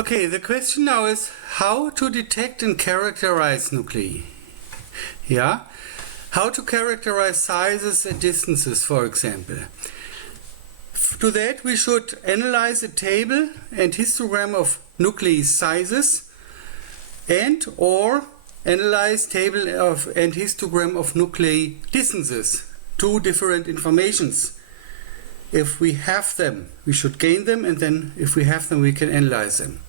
Okay, the question now is how to detect and characterize nuclei. Yeah, how to characterize sizes and distances, for example. To that we should analyze a table and histogram of nuclei sizes and or analyze table of and histogram of nuclei distances. Two different informations. If we have them, we should gain them, and then if we have them, we can analyze them.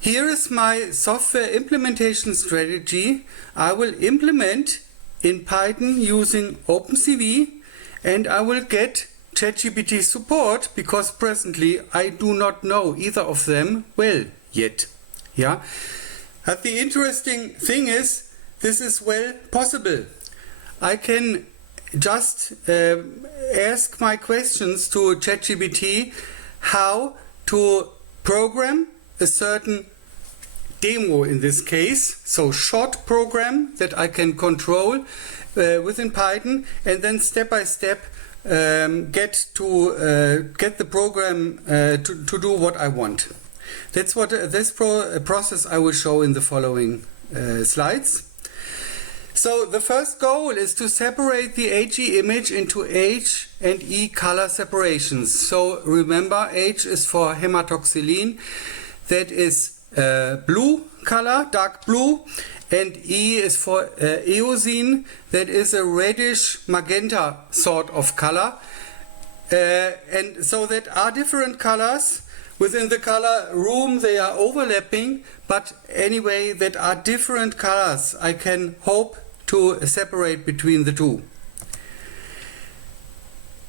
Here is my software implementation strategy. I will implement in Python using OpenCV, and I will get ChatGPT support because presently I do not know either of them well yet. Yeah, but the interesting thing is this is well possible. I can just ask my questions to ChatGPT how to program a certain demo in this case, so short program that I can control within Python, and then step by step get the program to do what I want. That's what this process I will show in the following slides. So the first goal is to separate the HE image into H and E color separations. So remember, H is for hematoxylin, that is blue color, dark blue, and E is for eosin, that is a reddish magenta sort of color. And so that are different colors. Within the color room they are overlapping, but anyway that are different colors. I can hope to separate between the two.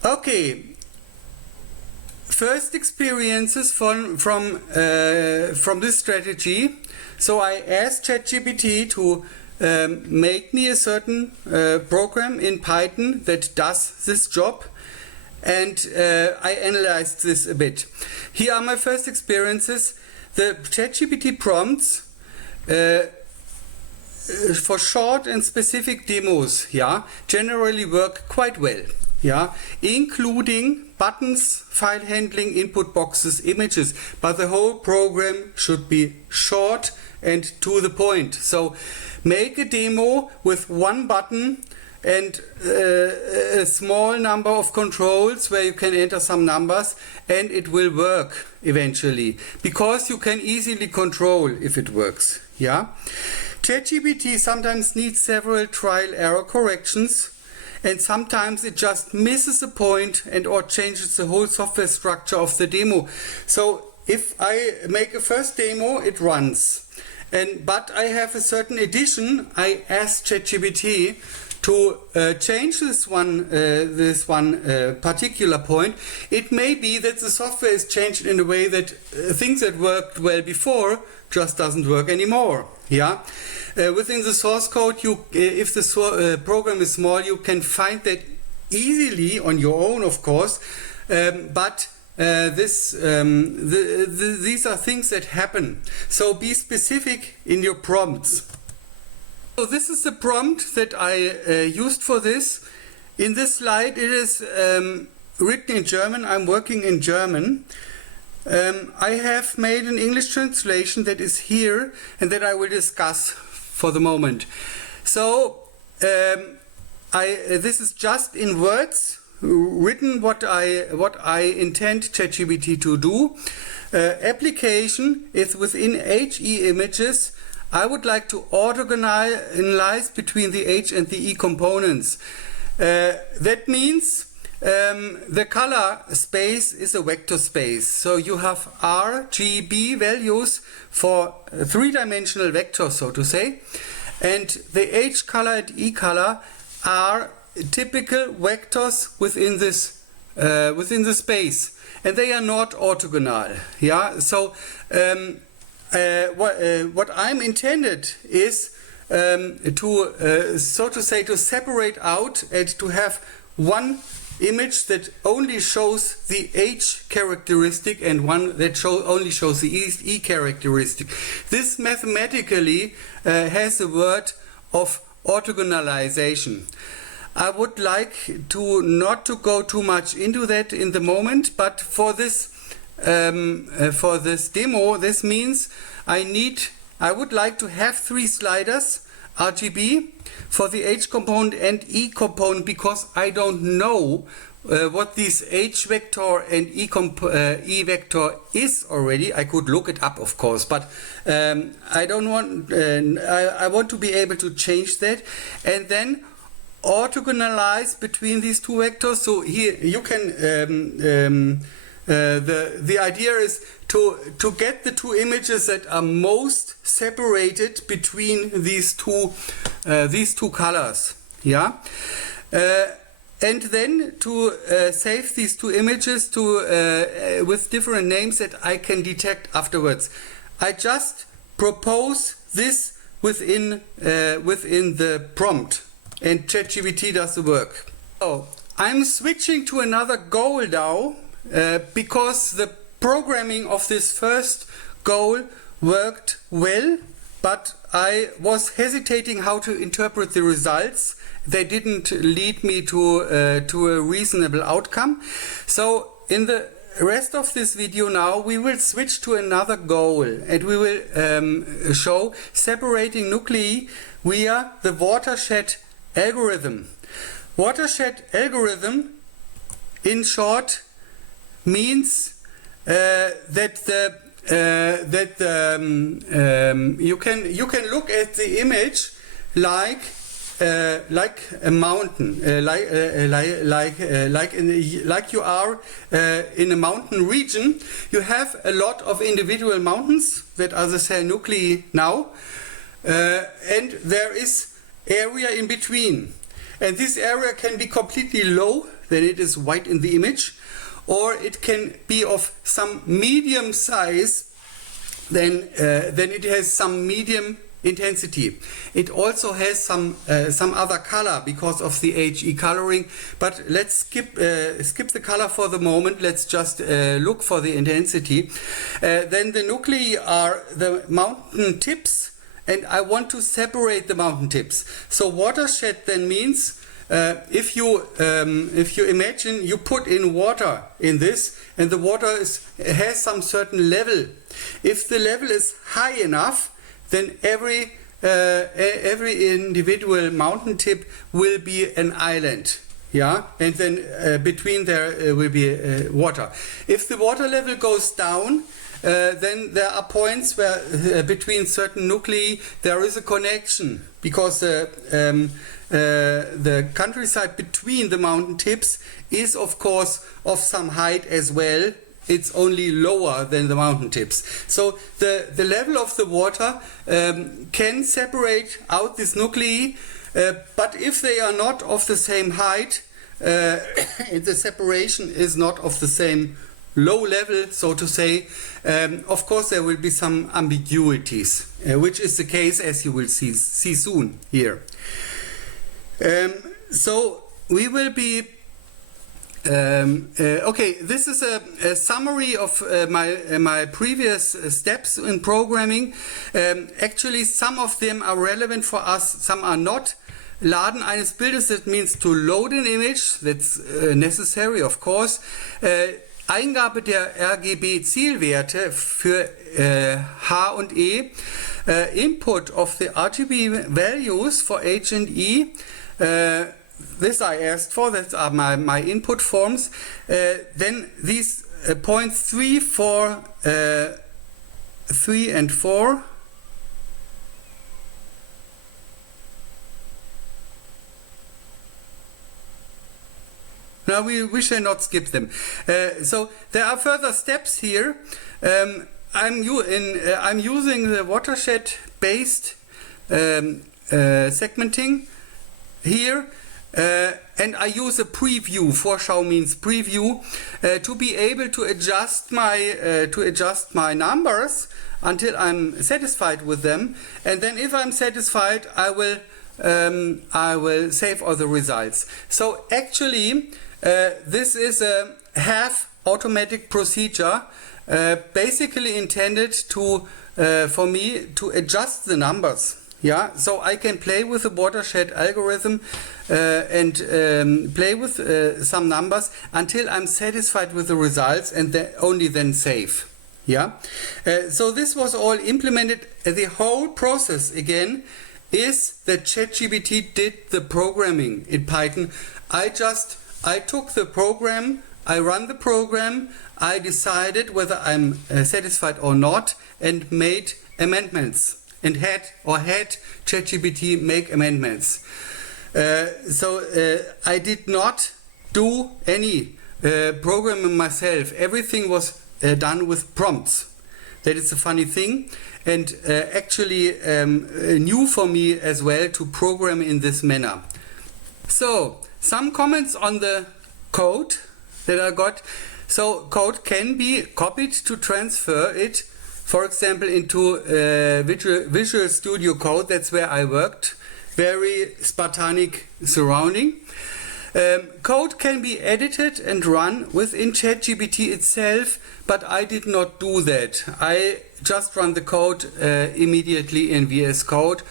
Okay, first experiences from this strategy. So I asked ChatGPT to make me a certain program in Python that does this job, and I analyzed this a bit. Here are my first experiences. The ChatGPT prompts for short and specific demos, yeah, generally work quite well, yeah, including buttons, file handling, input boxes, images, but the whole program should be short and to the point. So make a demo with one button and a small number of controls where you can enter some numbers, and it will work eventually because you can easily control if it works, yeah. ChatGPT sometimes needs several trial error corrections, and sometimes it just misses a point and or changes the whole software structure of the demo. So if I make a first demo, it runs, but I have a certain addition. I ask ChatGPT to change this one particular point. It may be that the software is changed in a way that things that worked well before just doesn't work anymore. Yeah, within the source code, if the program is small, you can find that easily on your own, of course. But these are things that happen. So be specific in your prompts. So this is the prompt that I used for this. In this slide, it is written in German. I'm working in German. I have made an English translation that is here and that I will discuss for the moment. So this is just in words written what I intend ChatGPT to do. Application is within HE images. I would like to orthogonalize between the H and the E components. That means the color space is a vector space. So you have RGB values for three-dimensional vectors, so to say. And the H color and E color are typical vectors within this the space. And they are not orthogonal. Yeah. So what I'm intended is to so to say to separate out and to have one image that only shows the H characteristic and one that only shows the E characteristic. This mathematically has a word of orthogonalization. I would like to not to go too much into that in the moment, but for this for this demo, this means I would like to have 3 sliders RGB for the H component and E component, because I don't know what this H vector and E vector is already. I could look it up, of course, but I don't want. I want to be able to change that, and then orthogonalize between these 2 vectors. So here you can. The idea is to get the 2 images that are most separated between these two colors. Yeah. And then to save these 2 images with different names that I can detect afterwards. I just propose this within the prompt, and ChatGPT does the work. So I'm switching to another goal now because the programming of this first goal worked well, but I was hesitating how to interpret the results. They didn't lead me to a reasonable outcome. So in the rest of this video now, we will switch to another goal, and we will show separating nuclei via the watershed algorithm. Watershed algorithm, in short, means that you can look at the image like a mountain, like you are in a mountain region. You have a lot of individual mountains that are the cell nuclei now, and there is area in between, and this area can be completely low, then it is white in the image, or it can be of some medium size, then it has some medium intensity. It also has some other color because of the HE coloring, but let's skip the color for the moment. Let's just look for the intensity. Then the nuclei are the mountain tips, and I want to separate the mountain tips. So watershed then means if you imagine you put in water in this, and the water has some certain level. If the level is high enough, then every individual mountain tip will be an island. Yeah, and then between there will be water. If the water level goes down, then there are points where between certain nuclei there is a connection, because the countryside between the mountain tips is of course of some height as well. It's only lower than the mountain tips. So the level of the water can separate out these nuclei, but if they are not of the same height, the separation is not of the same low level, so to say, of course there will be some ambiguities, which is the case, as you will see soon here. So we will be okay, this is a summary of my previous steps in programming. Actually, some of them are relevant for us, some are not. Laden eines Bildes, that means to load an image, that's necessary, of course. Eingabe der RGB-Zielwerte für H und E. Input of the RGB values for H and E. This I asked for, that are my input forms. Then these points 3, 4, 3 and 4. Now we shall not skip them. So there are further steps here. I'm using the watershed-based segmenting here. And I use a preview. Vorschau means preview, to be able to adjust my numbers until I'm satisfied with them. And then if I'm satisfied, I will save all the results. So actually, this is a half automatic procedure, basically intended to for me to adjust the numbers. Yeah, so I can play with the watershed algorithm and play with some numbers until I'm satisfied with the results, and only then save. Yeah, so this was all implemented. The whole process again is that ChatGPT did the programming in Python. I took the program, I run the program, I decided whether I'm satisfied or not, and made amendments. And had ChatGPT make amendments. So I did not do any programming myself. Everything was done with prompts. That is a funny thing, and actually new for me as well to program in this manner. So some comments on the code that I got. So code can be copied to transfer it, for example, into Visual Studio Code. That's where I worked. Very Spartanic surrounding. Code can be edited and run within ChatGPT itself, but I did not do that. I just run the code immediately in VS Code.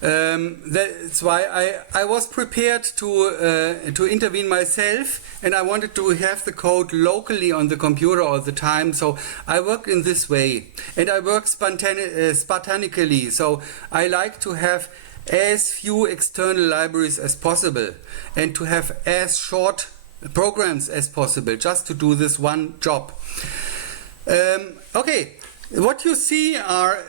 That's why I was prepared to intervene myself, and I wanted to have the code locally on the computer all the time. So I work in this way, and I work spartanically. So I like to have as few external libraries as possible and to have as short programs as possible, just to do this one job. Okay. What you see are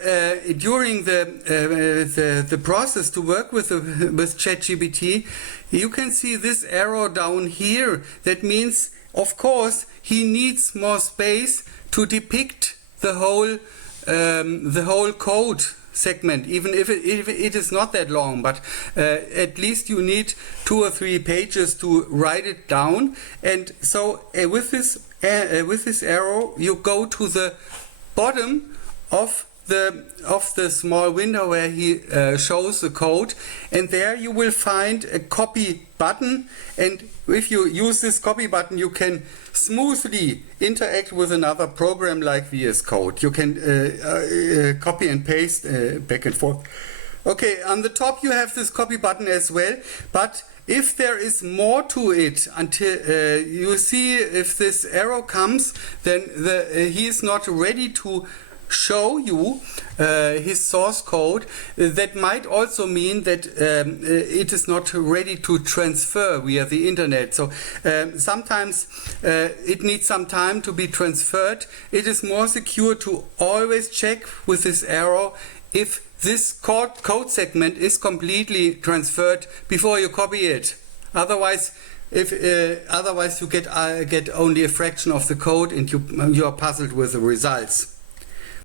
during the process to work with ChatGPT, you can see this arrow down here. That means, of course, he needs more space to depict the whole code segment, even if it is not that long, but at least you need 2 or 3 pages to write it down. And so with this arrow, you go to the bottom of the small window where he shows the code, and there you will find a copy button, and if you use this copy button you can smoothly interact with another program like VS Code. You can copy and paste back and forth. Okay, on the top you have this copy button as well, but if there is more to it, until you see if this arrow comes, then he is not ready to show you his source code. That might also mean that it is not ready to transfer via the internet. So sometimes it needs some time to be transferred. It is more secure to always check with this arrow if this code segment is completely transferred before you copy it. Otherwise, you get only a fraction of the code, and you are puzzled with the results.